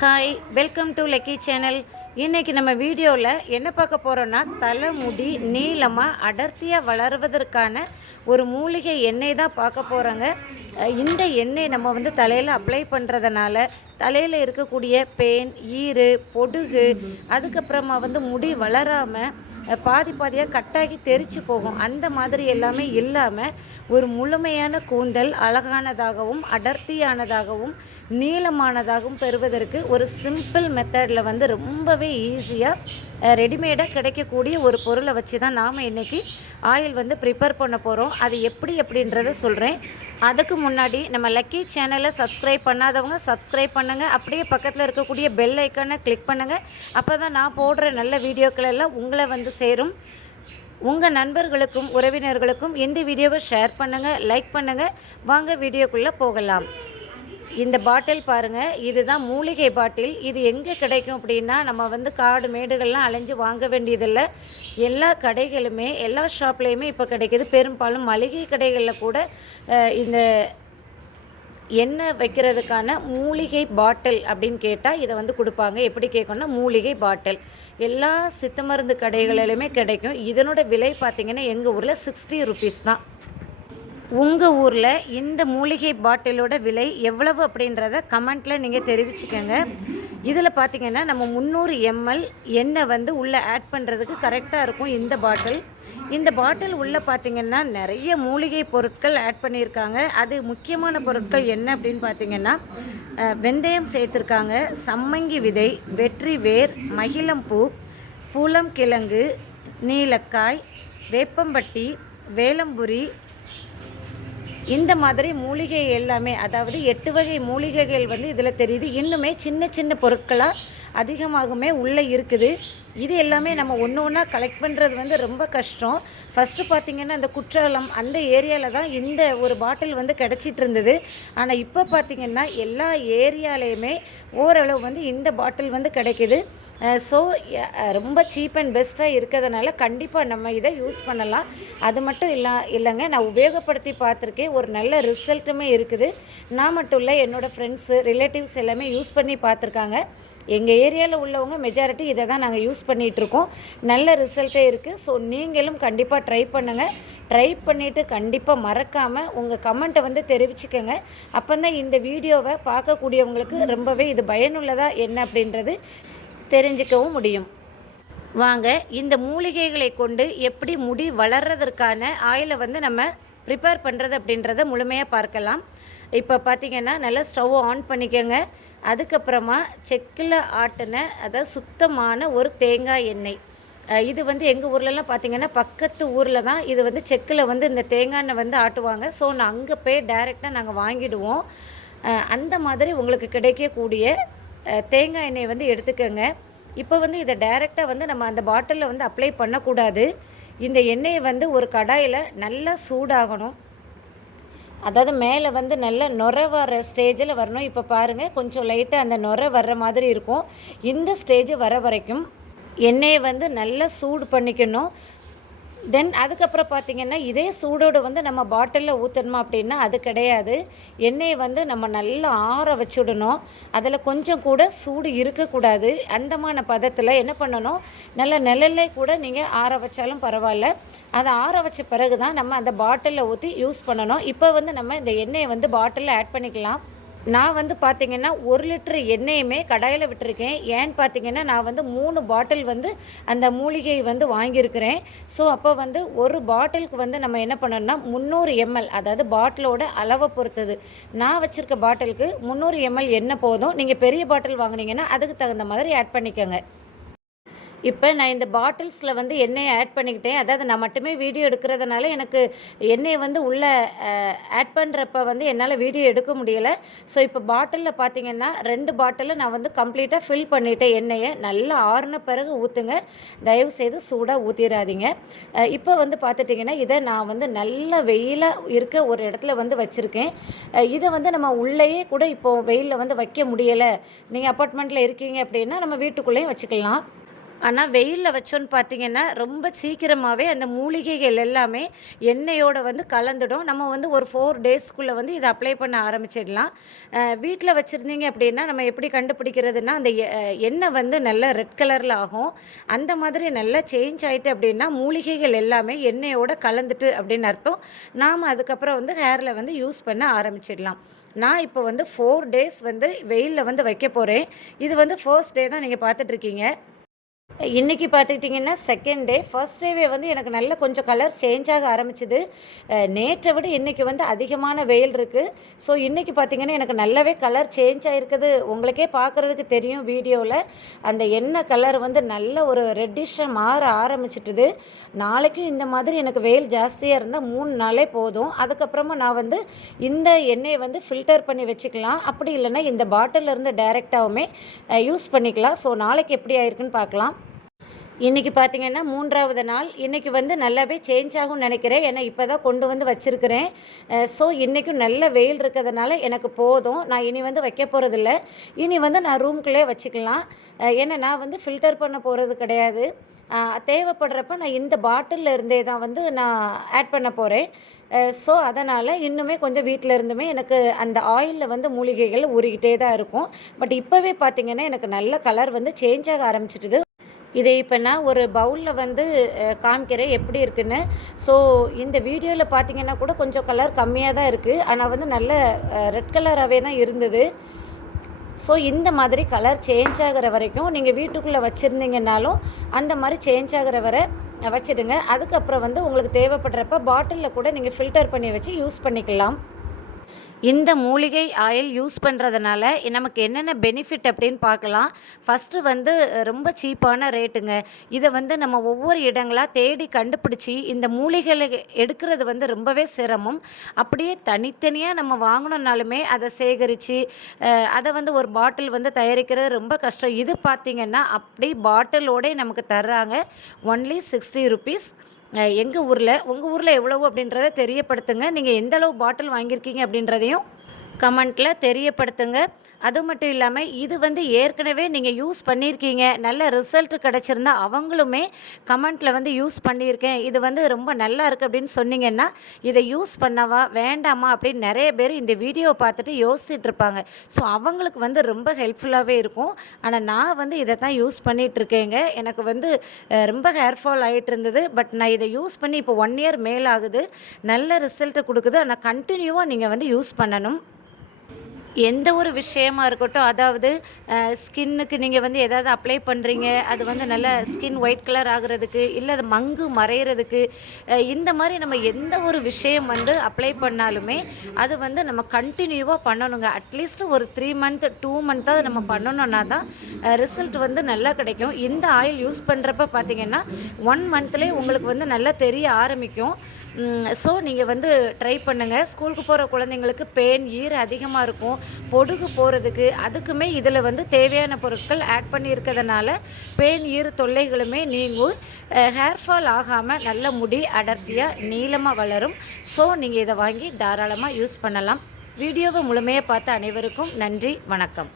Hi welcome to lucky channel இன்றைக்கி நம்ம வீடியோவில் என்ன பார்க்க போகிறோன்னா தலைமுடி நீளமாக அடர்த்தியாக வளருவதற்கான ஒரு மூலிகை எண்ணெய் தான் பார்க்க போகிறோங்க இந்த எண்ணெய் நம்ம வந்து தலையில் அப்ளை பண்ணுறதுனால தலையில் இருக்கக்கூடிய பேன் ஈறு பொடுகு அதுக்கப்புறமா வந்து முடி வளராமல் பாதி பாதியாக கட்டாகி தெரிச்சு போகும். அந்த மாதிரி எல்லாமே இல்லாமல் ஒரு முழுமையான கூந்தல் அழகானதாகவும் அடர்த்தியானதாகவும் நீளமானதாகவும் பெறுவதற்கு ஒரு சிம்பிள் மெத்தடில் வந்து ரொம்பவே ஈஸியாக ரெடிமேடாக கிடைக்கக்கூடிய ஒரு பொருளை வச்சு தான் நாம் இன்றைக்கி ஆயில் வந்து ப்ரிப்பேர் பண்ண போகிறோம் அது எப்படி அப்படின்றத சொல்கிறேன் அதுக்கு முன்னாடி நம்ம லக்கி சேனலை சப்ஸ்கிரைப் பண்ணாதவங்க சப்ஸ்கிரைப் பண்ணுங்கள் அப்படியே பக்கத்தில் இருக்கக்கூடிய பெல் ஐக்கானை கிளிக் பண்ணுங்கள் அப்போ தான் நான் போடுற நல்ல வீடியோக்கள் எல்லாம் உங்களை வந்து சேரும். உங்கள் நண்பர்களுக்கும் உறவினர்களுக்கும் இந்த வீடியோவை ஷேர் பண்ணுங்கள் லைக் பண்ணுங்கள் வாங்க வீடியோக்குள்ளே போகலாம். இந்த பாட்டில் பாருங்கள் இதுதான் மூலிகை பாட்டில் இது எங்கே கிடைக்கும் அப்படின்னா நம்ம வந்து காடு மேடுகள்லாம் அலைஞ்சு வாங்க வேண்டியதில்லை. எல்லா கடைகளுமே எல்லா ஷாப்லேயுமே இப்போ கிடைக்கிது. பெரும்பாலும் மளிகை கடைகளில் கூட இந்த எண்ணெய் வைக்கிறதுக்கான மூலிகை பாட்டில் அப்படின்னு கேட்டால் இதை வந்து கொடுப்பாங்க. எப்படி கேட்கணும்னா மூலிகை பாட்டில். எல்லா சித்த மருந்து கடைகளிலுமே கிடைக்கும். இதனோட விலை பார்த்திங்கன்னா எங்கள் ஊரில் சிக்ஸ்டி ருபீஸ் தான். உங்கள் ஊரில் இந்த மூலிகை பாட்டிலோட விலை எவ்வளவு அப்படின்றத கமெண்ட்டில் நீங்கள் தெரிவிச்சுக்கோங்க. இதில் பார்த்தீங்கன்னா நம்ம முந்நூறு எம்எல் எண்ணெய் வந்து உள்ளே ஆட் பண்ணுறதுக்கு கரெக்டாக இருக்கும் இந்த பாட்டில். இந்த பாட்டில் உள்ளே பார்த்தீங்கன்னா நிறைய மூலிகை பொருட்கள் ஆட் பண்ணியிருக்காங்க. அது முக்கியமான பொருட்கள் என்ன அப்படின்னு பார்த்தீங்கன்னா வெந்தயம் சேர்த்துருக்காங்க. சம்மங்கி விதை வெற்றி வேர் மகிழம்பூ பூலம் கிழங்கு நீலக்காய் வேப்பம்பட்டி வேலம்புரி இந்த மாதிரி மூலிகை எல்லாமே அதாவது எட்டு வகை மூலிகைகள் வந்து இதில் தெரியுது. இன்னுமே சின்ன சின்ன பொருட்களாக அதிகமாகவுமே உள்ளே இருக்குது. இது எல்லாமே நம்ம ஒன்று ஒன்றா கலெக்ட் பண்ணுறது வந்து ரொம்ப கஷ்டம். ஃபஸ்ட்டு பார்த்திங்கன்னா இந்த குற்றாலம் அந்த ஏரியாவில் தான் இந்த ஒரு பாட்டில் வந்து கிடச்சிட்டு இருந்தது. ஆனால் இப்போ பார்த்திங்கன்னா எல்லா ஏரியாலேயுமே ஓரளவு வந்து இந்த பாட்டில் வந்து கிடைக்குது. ஸோ ரொம்ப சீப் அண்ட் பெஸ்ட்டாக இருக்கிறதுனால கண்டிப்பாக நம்ம இதை யூஸ் பண்ணலாம். அது மட்டும் இல்லை இல்லைங்க நான் உபயோகப்படுத்தி பார்த்துருக்கேன். ஒரு நல்ல ரிசல்ட்டுமே இருக்குது. நான் மட்டும் இல்லை என்னோடய ஃப்ரெண்ட்ஸு ரிலேட்டிவ்ஸ் எல்லாமே யூஸ் பண்ணி பார்த்துருக்காங்க. எங்கள் ஏரியாவில் உள்ளவங்க மெஜாரிட்டி இதை தான் நாங்கள் யூஸ் பண்ணிகிட்ருக்கோம் நல்ல ரிசல்ட்டே இருக்குது ஸோ நீங்களும் கண்டிப்பாக ட்ரை பண்ணுங்கள் ட்ரை பண்ணிவிட்டு கண்டிப்பாக மறக்காமல் உங்கள் கமெண்ட்டை வந்து தெரிவிச்சுக்கோங்க. அப்போ தான் இந்த வீடியோவை பார்க்கக்கூடியவங்களுக்கு ரொம்பவே இது பயனுள்ளதாக என்ன அப்படின்றது தெரிஞ்சுக்கவும் முடியும். வாங்க இந்த மூலிகைகளை கொண்டு எப்படி முடி வளர்றதற்கான ஆயிலை வந்து நம்ம ப்ரிப்பேர் பண்ணுறது அப்படின்றத முழுமையாக பார்க்கலாம். இப்போ பார்த்தீங்கன்னா நல்லா ஸ்டவ் ஆன் பண்ணிக்கோங்க. அதுக்கப்புறமா செக்கில் ஆட்டின அதாவது சுத்தமான ஒரு தேங்காய் எண்ணெய். இது வந்து எங்கள் ஊர்லலாம் பார்த்தீங்கன்னா பக்கத்து ஊரில் தான் இது வந்து செக்கில் வந்து இந்த தேங்காய் எண்ணெய் வந்து ஆட்டுவாங்க. ஸோ நான் அங்கே போய் டைரெக்டாக நாங்கள் வாங்கிடுவோம். அந்த மாதிரி உங்களுக்கு கிடைக்கக்கூடிய தேங்காய் எண்ணெய் வந்து எடுத்துக்கோங்க. இப்போ வந்து இதை டைரெக்டாக வந்து நம்ம அந்த பாட்டிலில் வந்து அப்ளை பண்ணக்கூடாது. இந்த எண்ணெயை வந்து ஒரு கடாயில் நல்லா சூடாகணும். அதாவது மேலே வந்து நல்ல நுர வர ஸ்டேஜில் வரணும். இப்போ பாருங்கள் கொஞ்சம் லைட்டாக அந்த நுர வர்ற மாதிரி இருக்கும். இந்த ஸ்டேஜ் வர வரைக்கும் எண்ணெயை வந்து நல்லா சூடு பண்ணிக்கணும். தென் அதுக்கப்புறம் பார்த்திங்கன்னா இதே சூடோடு வந்து நம்ம பாட்டிலில் ஊற்றணுமா அப்படின்னா அது கிடையாது. எண்ணெயை வந்து நம்ம நல்லா ஆற வச்சுடணும். அதில் கொஞ்சம் கூட சூடு இருக்கக்கூடாது. அந்தமான பதத்தில் என்ன பண்ணணும்? நல்ல நிழல்லே கூட நீங்கள் ஆற வச்சாலும் பரவாயில்ல. அதை ஆற வச்ச பிறகு தான் நம்ம அந்த பாட்டிலில் ஊற்றி யூஸ் பண்ணணும். இப்போ வந்து நம்ம இந்த எண்ணெயை வந்து பாட்டிலில் ஆட் பண்ணிக்கலாம். நான் வந்து பார்த்தீங்கன்னா ஒரு லிட்டர் எண்ணெயுமே கடாயில் விட்டுருக்கேன். ஏன்னு பார்த்தீங்கன்னா நான் வந்து மூணு பாட்டில் வந்து அந்த மூலிகை வந்து வாங்கியிருக்கிறேன். ஸோ அப்போ வந்து ஒரு பாட்டிலுக்கு வந்து நம்ம என்ன பண்ணணும்னா முந்நூறு எம்எல் அதாவது பாட்டிலோட அளவை பொறுத்தது. நான் வச்சுருக்க பாட்டிலுக்கு முந்நூறு எம்எல் எண்ணெய் போதும். நீங்கள் பெரிய பாட்டில் வாங்குனீங்கன்னா அதுக்கு தகுந்த மாதிரி ஆட் பண்ணிக்கோங்க. இப்போ நான் இந்த பாட்டில்ஸில் வந்து எண்ணெயை ஆட் பண்ணிக்கிட்டேன். அதாவது நான் மட்டுமே வீடியோ எடுக்கிறதுனால எனக்கு எண்ணெயை வந்து உள்ளே ஆட் பண்ணுறப்ப வந்து என்னால் வீடியோ எடுக்க முடியலை. ஸோ இப்போ பாட்டிலில் பார்த்தீங்கன்னா ரெண்டு பாட்டிலில் நான் வந்து கம்ப்ளீட்டாக ஃபில் பண்ணிட்டேன் எண்ணெயை. நல்லா ஆறுன பிறகு ஊற்றுங்க தயவு செய்து சூடாக ஊற்றிடாதீங்க இப்போ வந்து பார்த்துட்டிங்கன்னா இதை நான் வந்து நல்ல வெயிலாக இருக்க ஒரு இடத்துல வந்து வச்சுருக்கேன். இதை வந்து நம்ம உள்ளேயே கூட இப்போது வெயிலில் வந்து வைக்க முடியலை. நீங்கள் அப்பார்ட்மெண்ட்டில் இருக்கீங்க அப்படின்னா நம்ம வீட்டுக்குள்ளேயும் வச்சுக்கலாம். ஆனால் வெயிலில் வச்சோன்னு பார்த்தீங்கன்னா ரொம்ப சீக்கிரமாகவே அந்த மூலிகைகள் எல்லாமே எண்ணெயோடு வந்து கலந்துடும். நம்ம வந்து ஒரு ஃபோர் டேஸ்க்குள்ளே வந்து இதை அப்ளை பண்ண ஆரம்பிச்சிடலாம். வீட்டில் வச்சுருந்தீங்க அப்படின்னா நம்ம எப்படி கண்டுபிடிக்கிறதுனா அந்த எ- எண்ணெய் வந்து நல்ல ரெட் கலரில் ஆகும். அந்த மாதிரி நல்லா சேஞ்ச் ஆகிட்டு அப்படின்னா மூலிகைகள் எல்லாமே எண்ணெயோடு கலந்துட்டு அப்படின்னு அர்த்தம். நாம் அதுக்கப்புறம் வந்து ஹேரில் வந்து யூஸ் பண்ண ஆரம்பிச்சிடலாம். நான் இப்போ வந்து ஃபோர் டேஸ் வந்து வெயிலில் வந்து வைக்க போகிறேன் இது வந்து ஃபர்ஸ்ட் டே தான் நீங்கள் பார்த்துட்ருக்கீங்க இன்றைக்கி பார்த்துக்கிட்டிங்கன்னா செகண்ட் டே ஃபர்ஸ்ட் டேவே வந்து எனக்கு நல்ல கொஞ்சம் கலர் சேஞ்ச் ஆக ஆரம்பிச்சிது. நேற்றை விட இன்றைக்கி வந்து அதிகமான வெயில் இருக்குது ஸோ இன்றைக்கி பார்த்தீங்கன்னா எனக்கு நல்லாவே கலர் சேஞ்ச் ஆகிருக்குது உங்களுக்கே பார்க்குறதுக்கு தெரியும் வீடியோவில் அந்த எண்ணெய் கலர் வந்து நல்ல ஒரு ரெட்டிஷாக மாற ஆரம்பிச்சிட்டுது. நாளைக்கும் இந்த மாதிரி எனக்கு வெயில் ஜாஸ்தியாக இருந்தால் மூணு நாளே போதும். அதுக்கப்புறமா நான் வந்து இந்த எண்ணெயை வந்து ஃபில்டர் பண்ணி வச்சுக்கலாம். அப்படி இல்லைன்னா இந்த பாட்டிலிருந்து டைரெக்டாகவுமே யூஸ் பண்ணிக்கலாம். ஸோ நாளைக்கு எப்படி ஆயிருக்குன்னு பார்க்கலாம். இன்றைக்கி பார்த்திங்கன்னா மூன்றாவது நாள். இன்றைக்கி வந்து நல்லாவே சேஞ்ச் ஆகும்னு நினைக்கிறேன். ஏன்னா இப்போ தான் கொண்டு வந்து வச்சுருக்கிறேன். ஸோ இன்றைக்கும் நல்ல வெயில் இருக்கிறதுனால எனக்கு போதும். நான் இனி வந்து வைக்க போகிறதில்ல இனி வந்து நான் ரூம்குள்ளே வச்சுக்கலாம். ஏன்னா நான் வந்து ஃபில்டர் பண்ண போகிறது கிடையாது. தேவைப்படுறப்ப நான் இந்த பாட்டிலில் இருந்தே தான் வந்து நான் ஆட் பண்ண போகிறேன் ஸோ அதனால் இன்னுமே கொஞ்சம் வீட்டில் இருந்துமே எனக்கு அந்த ஆயிலில் வந்து மூலிகைகள் உருகிட்டே தான் இருக்கும். பட் இப்போவே பார்த்திங்கன்னா எனக்கு நல்ல கலர் வந்து சேஞ்ச் ஆக ஆரம்பிச்சிட்டுது. இதை இப்போ நான் ஒரு பவுலில் வந்து காமிக்கிறேன் எப்படி இருக்குன்னு. ஸோ இந்த வீடியோவில் பார்த்தீங்கன்னா கூட கொஞ்சம் கலர் கம்மியாக தான் இருக்குது ஆனால் வந்து நல்ல ரெட் கலராகவே தான் இருந்தது. ஸோ இந்த மாதிரி கலர் சேஞ்ச் ஆகிற வரைக்கும் நீங்கள் வீட்டுக்குள்ளே வச்சுருந்தீங்கன்னாலும் அந்த மாதிரி சேஞ்ச் ஆகிற வரை வச்சுடுங்க. அதுக்கப்புறம் வந்து உங்களுக்கு தேவைப்படுறப்ப பாட்டிலில் கூட நீங்கள் ஃபில்டர் பண்ணி வச்சு யூஸ் பண்ணிக்கலாம். இந்த மூலிகை ஆயில் யூஸ் பண்ணுறதுனால நமக்கு என்னென்ன பெனிஃபிட் அப்படின்னு பார்க்கலாம். ஃபஸ்ட்டு வந்து ரொம்ப சீப்பான ரேட்டுங்க. இதை வந்து நம்ம ஒவ்வொரு இடங்களாக தேடி கண்டுபிடிச்சி இந்த மூலிகைகளை எடுக்கிறது வந்து ரொம்பவே சிரமம். அப்படியே தனித்தனியாக நம்ம வாங்கினோம்னாலுமே அதை சேகரித்து அதை வந்து ஒரு பாட்டில் வந்து தயாரிக்கிறது ரொம்ப கஷ்டம். இது பார்த்திங்கன்னா அப்படி பாட்டிலோடே நமக்கு தர்றாங்க. ஒன்லி சிக்ஸ்டி ருபீஸ் எங்கள் ஊரில்? உங்கள் ஊரில் எவ்வளவு அப்படின்றத தெரியப்படுத்துங்க. நீங்கள் எந்த அளவு பாட்டில் வாங்கியிருக்கீங்க அப்படின்றதையும் கமெண்ட்டில் தெரியப்படுத்துங்க. அது மட்டும் இல்லாமல் இது வந்து ஏற்கனவே நீங்கள் யூஸ் பண்ணியிருக்கீங்க நல்ல ரிசல்ட் கிடச்சிருந்தா அவங்களுமே கமெண்ட்டில் வந்து யூஸ் பண்ணியிருக்கேன். இது வந்து ரொம்ப நல்லா இருக்குது அப்படின்னு சொன்னீங்கன்னா இதை யூஸ் பண்ணவா வேண்டாமா அப்படின்னு நிறைய பேர் இந்த வீடியோவை பார்த்துட்டு யோசிச்சுட்டு இருப்பாங்க. ஸோ அவங்களுக்கு வந்து ரொம்ப ஹெல்ப்ஃபுல்லாகவே இருக்கும். ஆனால் நான் வந்து இதை தான் யூஸ் பண்ணிகிட்ருக்கேங்க எனக்கு வந்து ரொம்ப ஹேர் ஃபால் ஆகிட்டு இருந்தது. பட் நான் இதை யூஸ் பண்ணி இப்போ ஒன் இயர் மேல் ஆகுது நல்ல ரிசல்ட்டு கொடுக்குது. ஆனால் கண்டினியூவாக நீங்கள் வந்து யூஸ் பண்ணணும். எந்த ஒரு விஷயமா இருக்கட்டும் அதாவது ஸ்கின்னுக்கு நீங்கள் வந்து எதாவது அப்ளை பண்ணுறீங்க அது வந்து நல்ல ஸ்கின் ஒயிட் கலர் ஆகுறதுக்கு இல்லை அது மங்கு மறைகிறதுக்கு இந்த மாதிரி நம்ம எந்த ஒரு விஷயம் வந்து அப்ளை பண்ணாலுமே அது வந்து நம்ம கண்டினியூவாக பண்ணணுங்க. அட்லீஸ்ட் ஒரு த்ரீ மந்த் டூ மந்த்தாவது நம்ம பண்ணணும்னா தான் ரிசல்ட் வந்து நல்லா கிடைக்கும். இந்த ஆயில் யூஸ் பண்ணுறப்ப பார்த்தீங்கன்னா ஒன் மந்த்லேயே உங்களுக்கு வந்து நல்லா தெரிய ஆரம்பிக்கும். ஸோ நீங்கள் வந்து ட்ரை பண்ணுங்கள் ஸ்கூலுக்கு போகிற குழந்தைங்களுக்கு பேன் ஈர அதிகமாக இருக்கும். பொடுகு போகிறதுக்கு அதுக்குமே இதில் வந்து தேவையான பொருட்கள் ஆட் பண்ணியிருக்கிறதுனால பேன் ஈர தொல்லைகளுமே நீங்கும். ஹேர் ஃபால் ஆகாமல் நல்ல முடி அடர்த்தியாக நீளமாக வளரும். ஸோ நீங்கள் இதை வாங்கி தாராளமாக யூஸ் பண்ணலாம். வீடியோவை முழுமையாக பார்த்த அனைவருக்கும் நன்றி வணக்கம்.